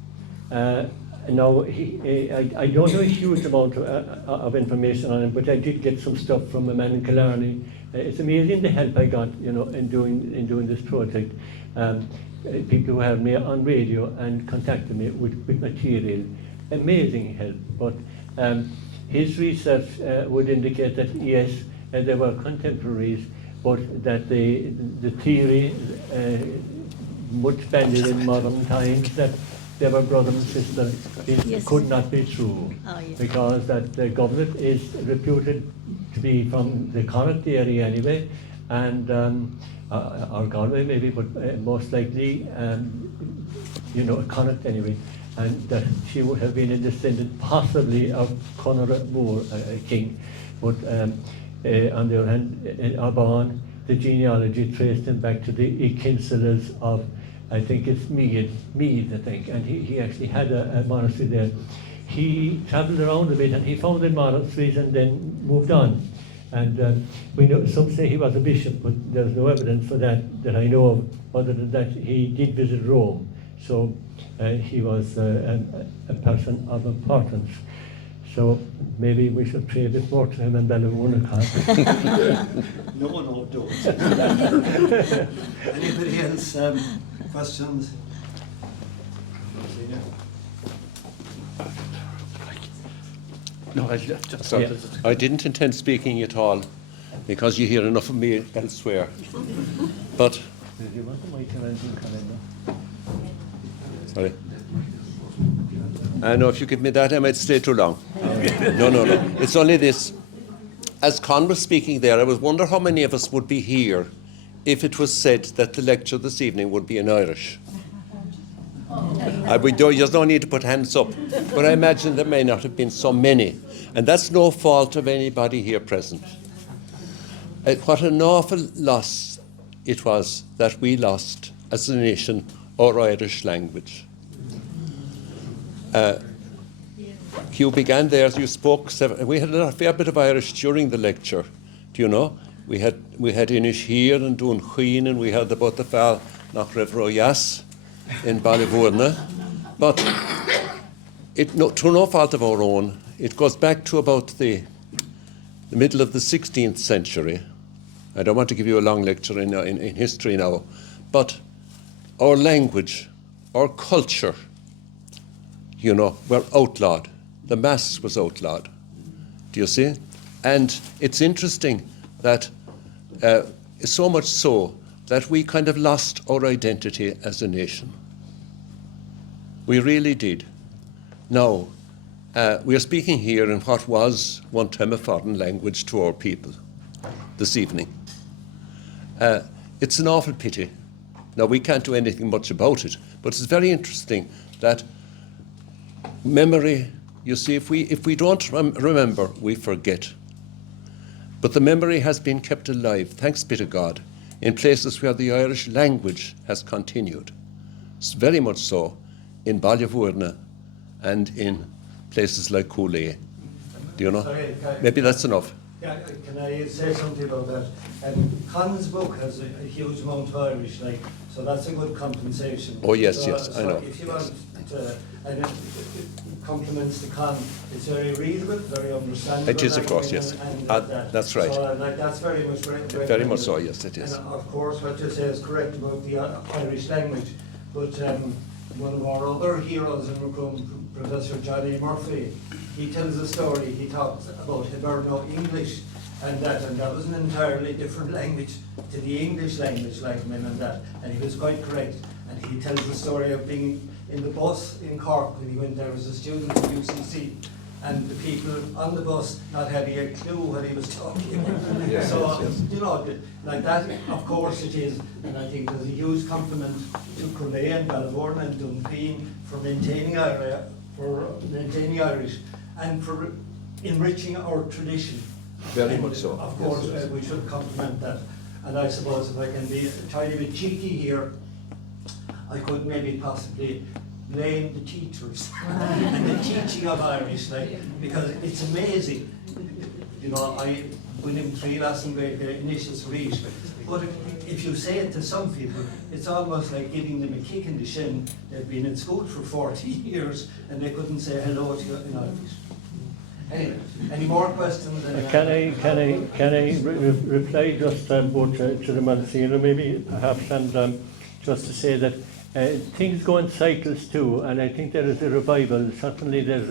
Now, I don't know a huge amount of information on him, but I did get some stuff from a man in Killarney. It's amazing the help I got, in doing this project. People who have me on radio and contacted me with material, amazing help. But his research would indicate that yes, they were contemporaries, but that the theory, much expanded in modern times, that they were brother and sister, it could not be true. Oh, yes. Because that the Governor is reputed to be from the Connacht area anyway, and or Galway maybe, but most likely, Connacht anyway, and that she would have been a descendant possibly of Conor Moore, a king, but on the other hand, Aban, the genealogy traced him back to the Kinsellas of, I think it's Mead, I think, and he actually had a monastery there. He travelled around a bit and he founded monasteries and then moved on. And we know, some say he was a bishop, but there's no evidence for that I know of, other than that he did visit Rome. So he was a person of importance. So maybe we should pray a bit more to him and Ballymona. No, don't. Anybody else? Questions? No, I didn't intend speaking at all, because you hear enough of me elsewhere. But sorry. I know if you give me that, I might stay too long. No. It's only this. As Con was speaking there, I was wondering how many of us would be here if it was said that the lecture this evening would be in Irish. We just don't need to put hands up, but I imagine there may not have been so many, and that's no fault of anybody here present. What an awful loss it was that we lost as a nation our Irish language. You began there, you spoke, we had a fair bit of Irish during the lecture, do you know? We had Inish here and Dún Chuin, and we had about the Fal nach Revroyas in Ballyvourne. But through no fault of our own, it goes back to about the middle of the 16th century. I don't want to give you a long lecture in history now, but our language, our culture, were outlawed. The Mass was outlawed. Do you see? And it's interesting that so much so that we kind of lost our identity as a nation. We really did. Now, we are speaking here in what was one time a foreign language to our people this evening. It's an awful pity. Now, we can't do anything much about it, but it's very interesting that memory, you see, if we don't remember, we forget. But the memory has been kept alive, thanks be to God, in places where the Irish language has continued. It's very much so in Ballyvourna and in places like Cooley. Do you know? Sorry, Maybe that's enough. Yeah, can I say something about that? Con's book has a huge amount of Irish, so that's a good compensation. Oh, yes, so, yes, I know. If you want to, and it compliments the Con, it's very readable, very understandable. It is, of course, yes. That's right. So, that's very much Very much so, yes, it is. And of course, what you say is correct about the Irish language, but one of our other heroes in Macroom, Professor Johnny Murphy, he tells a story. He talks about Hiberno English and that was an entirely different language to the English language, and he was quite correct. And he tells the story of being in the bus in Cork when he went there as a student at UCC, and the people on the bus not having a clue what he was talking about. Yes, so, yes. Like that, of course it is, and I think there's a huge compliment to Croulé and Ballyvourna and Dunqueen for maintaining Irish and for enriching our tradition. Very And much so. Of course, Yes, yes. we should compliment that. And I suppose if I can be a tiny bit cheeky here, I could maybe possibly blame the teachers and the teaching of Irish, because it's amazing. I went in 3 lessons initial reach, but if you say it to some people, it's almost like giving them a kick in the shin. They've been in school for 40 years and they couldn't say hello to you in Irish. Anyway, any more questions? Can I reply just both to the Monsignor maybe perhaps, and just to say that things go in cycles too, and I think there is a revival. Certainly there's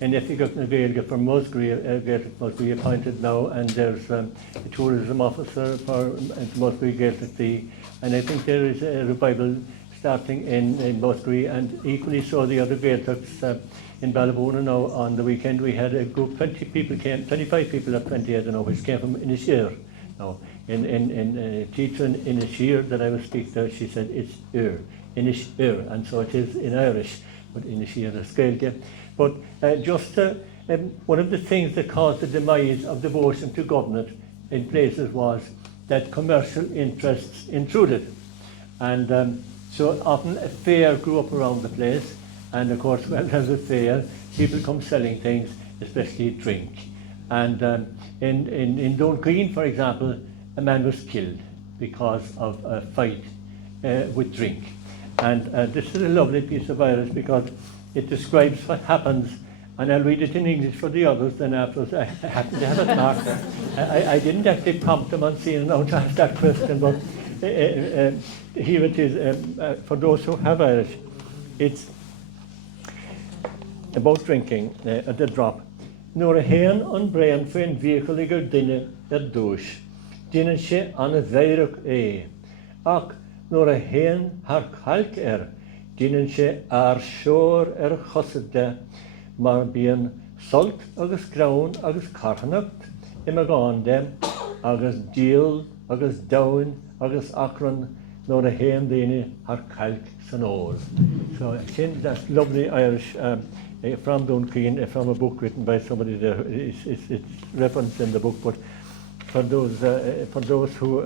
an ethic na Gaeilge for Gaelic must be appointed now, and there's a tourism officer for Musgrave Gaelic, and I think there is a revival starting in Musgrave, and equally so the other Gaelics in Ballyvourna now. On the weekend we had a group, 20 people came, 25 people or 20, I don't know, which came from Inisheer. Now, in a teacher in Inisheer that I was speaking to, she said it's Inisheer, and so it is in Irish, but Inisheer is Gaeilge. But one of the things that caused the demise of devotion to government in places was that commercial interests intruded. And so often a fair grew up around the place, and of course when there's a fair, people come selling things, especially drink. And in Dunqueen, for example, a man was killed because of a fight with drink. And this is a lovely piece of Irish because it describes what happens, and I'll read it in English for the others, then afterwards I happen to have it marked. I didn't actually prompt them on seeing now to ask that question, but here it is for those who have Irish. It's about drinking, the drop. Nor a hen an brean faoin víchaligur duine dúis, duine sé an a bhéireach ach nor a hen har chalc duine sé seoir chosade, mar bíon salt agus graun agus carchanacht gáin agus díal agus dain agus acran nor a hen duine har chalc san óir. So that's lovely Irish from Dunqueen, from a book written by somebody there. It's referenced in the book, but for those who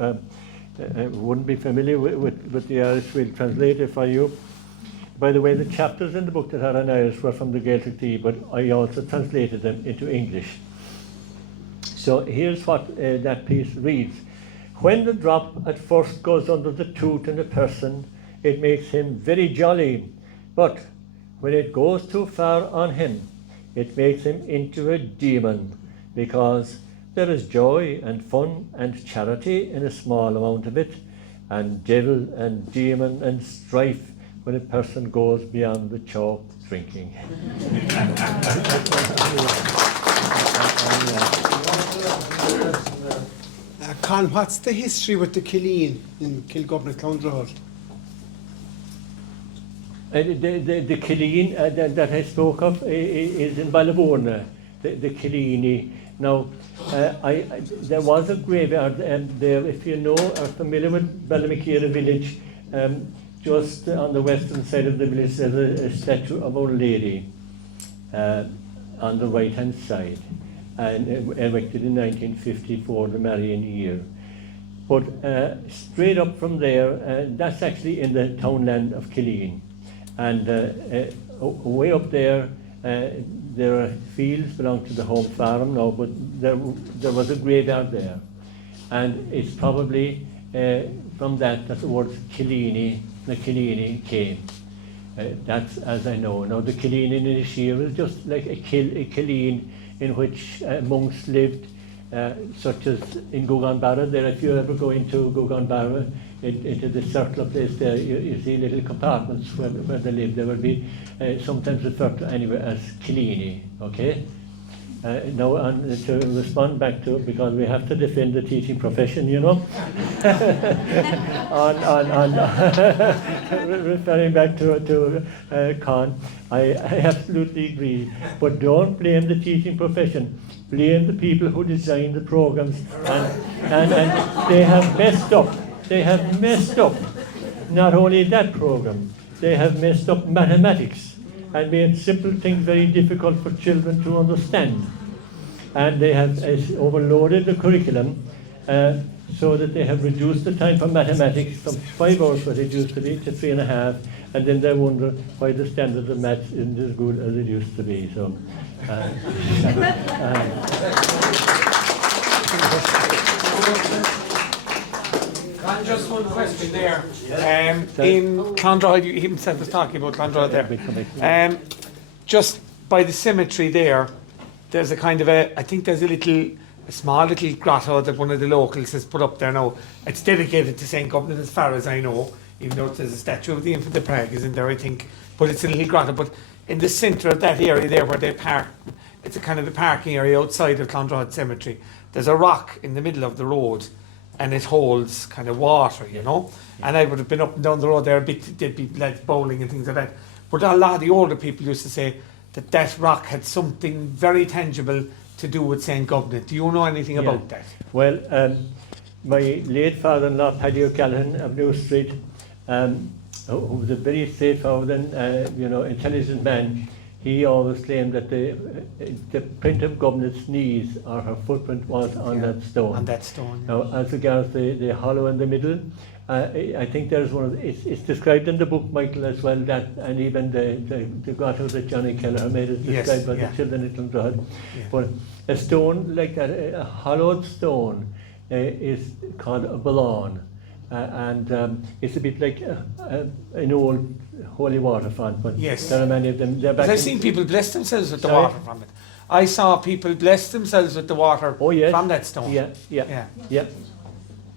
wouldn't be familiar with the Irish, we'll translate it for you. By the way, the chapters in the book that are in Irish were from the Gaelic tea, but I also translated them into English. So here's what that piece reads. When the drop at first goes under the tooth in a person, it makes him very jolly, but when it goes too far on him, it makes him into a demon, because there is joy and fun and charity in a small amount of it, and devil and demon and strife when a person goes beyond the chalk drinking. Con, what's the history with the Killeen in Kilgovna Clondrohad? The Killeen that I spoke of is in Ballybourne, the Killeeny. Now, there was a graveyard there, if you know, are familiar with Ballymakeera village, just on the western side of the village there's a statue of Our Lady on the right hand side, and erected in 1954, the Marian year. But straight up from there, that's actually in the townland of Killeen. And way up there, there are fields belong to the home farm now, but there was a graveyard there. And it's probably from that the word Killeeny, the Killeeny came. That's as I know. Now the Killeen in Inishir is just like a Killeen in which monks lived, such as in Gougane there. If you ever go into Gougane into the circular place there, you see little compartments where they live. There will be sometimes referred to anyway as Killeeny, okay? Now, and to respond back to it, because we have to defend the teaching profession, you know, referring back to Con, I absolutely agree. But don't blame the teaching profession. Blame the people who designed the programs, and they have messed up. They have messed up not only that program, they have messed up mathematics and made simple things very difficult for children to understand. And they have overloaded the curriculum so that they have reduced the time for mathematics from 5 hours, what it used to be, to 3.5, and then they wonder why the standard of maths isn't as good as it used to be. So. Just one question there. In Clondrohad, he himself was talking about Clondrohad there. Just by the cemetery there, there's a kind of I think there's a small little grotto that one of the locals has put up there now. It's dedicated to St. Gubnat as far as I know, even though there's a statue of the Infant of Prague is in there, I think. But it's a little grotto. But in the centre of that area there where they park, it's a kind of a parking area outside of Clondrohad Cemetery. There's a rock in the middle of the road, and it holds kind of water, you know. Yeah. And I would have been up and down the road there a bit, there'd be like bowling and things like that. But a lot of the older people used to say that rock had something very tangible to do with St. Gubnat. Do you know anything about that? Well, my late father-in-law, Paddy O'Callaghan of New Street, who was a very straightforward and intelligent man, he always claimed that the print of Gubnat's knees or her footprint was on that stone. On that stone. Yeah. Now, as regards the hollow in the middle, I think there's one of it's described in the book, Michael, as well, that, and even the grotto that Johnny Kelleher made is described by the children at Clondrohad. Yeah. But a stone like that, a hollowed stone, is called a ballon. And it's a bit like an old holy water font, but there are many of them. I've seen people bless themselves with the water from it. I saw people bless themselves with the water from that stone. Yeah.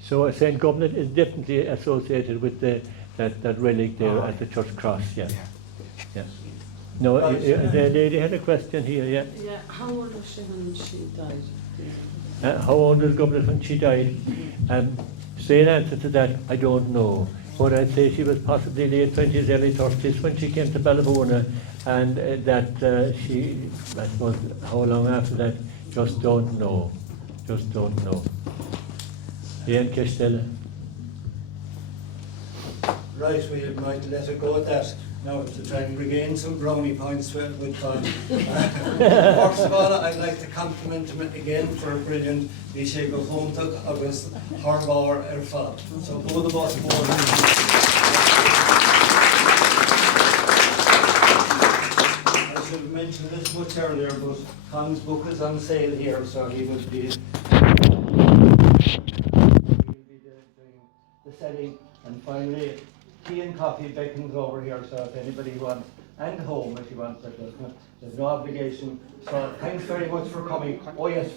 So St. Gubnat is definitely associated with that relic there at the church cross. Yeah. No, the lady had a question here. Yeah. How old was she when she died? How old was Gubnat when she died? Straight answer to that, I don't know. But I'd say she was possibly late 20s, early 30s when she came to Ballybourne, and that she, I suppose, how long after that, just don't know. Just don't know. Ian Kistella. Right, we might let it go at that. Now, to try and regain some brownie points with Con. First of all, I'd like to compliment him again for a brilliant Vishay go home to August Harbour Erfa. So both of us more. I should have mentioned this much earlier, but Con's book is on sale here, so he would be the selling. And finally, tea and coffee beckons over here, so if anybody wants and home if you want, but there's no obligation. So thanks very much for coming. Oh yes.